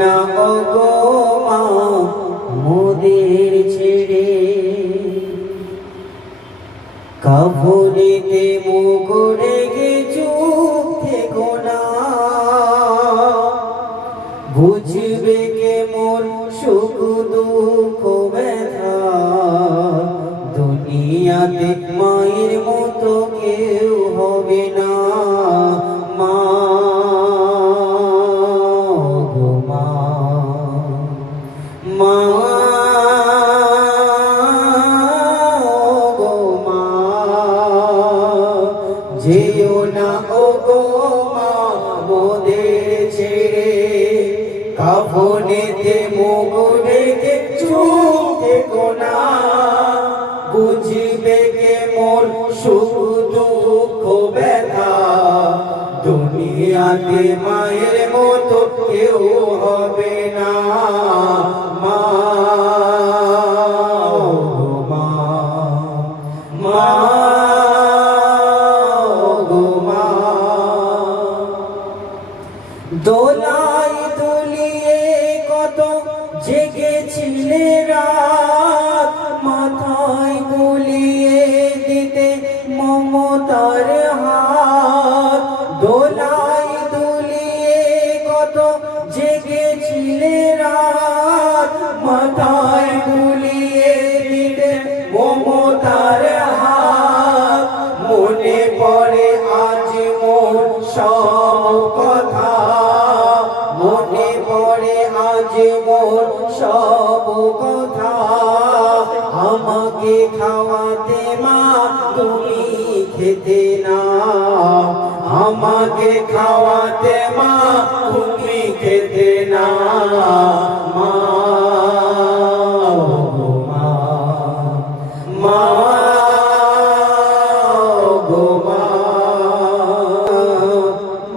না ওগো মা মোদের ছেড়ে, কাফনেতে মুখ রেখে চুপ থেকো না, বুঝবে কে মোর সুখ দুঃখ ব্যথা, দুনিয়াতে মায়ের মতো কেউ হবে না। মা গো মা, মা গো মা, যেও না ওগো মা মোদের ছেড়ে, কাফনেতে মুখ রেখে চুপ থেকো না, বুঝবে কে মোর সুখ দুঃখ ব্যথা, দুনিয়াতে মায়ের মতো কেউ হবে না। মা গো মা, মা গো মা, দোলাই দুলিয়ে কত জেগেছিলে রাত, মাথায় বুলিয়ে দিতে মমতার হাত, দোলাই দুলিয়ে কত জেগেছিলে রাত, মাথায় বুলিয়ে দিতে মমতার হাত, মনে পড়ে আজ মোর সব কথা, মনে পড়ে আজ মোর সব কথা, আমাকে খাওয়াতে মা তুমি খেতে না, আমাকে খাওয়াতে মা তুমি খেতে না। মা গো মা, মা গো মা,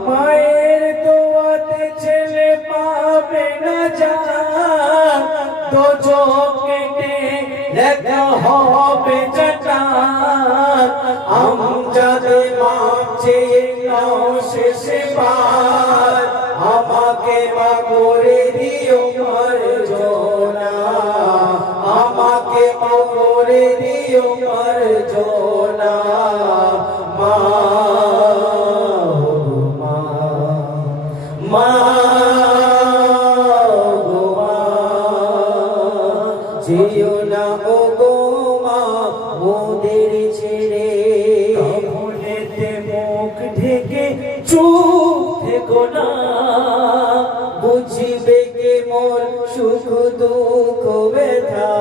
মায়ের দোয়াতে ছেলে পাবে না জান, দোজখ কেটে লেখা হবে জান্নাত, আমজাদে মাপ চেয়ে নাও শেষবার, আমাকে মা করে দিও মার্জনা, আমাকে মা করে দিও মার্জনা। মা গো মা, মা গো মা, যেও না ওগো মা মোদের ছেড়ে, কাফনেতে মুখ ঢেকে চুপ থেকো না, বুঝবে কে মোর সুখ দুঃখ ব্যথা,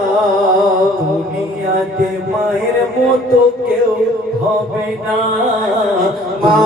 দুনিয়াতে মায়ের মতো কেউ হবে না। মা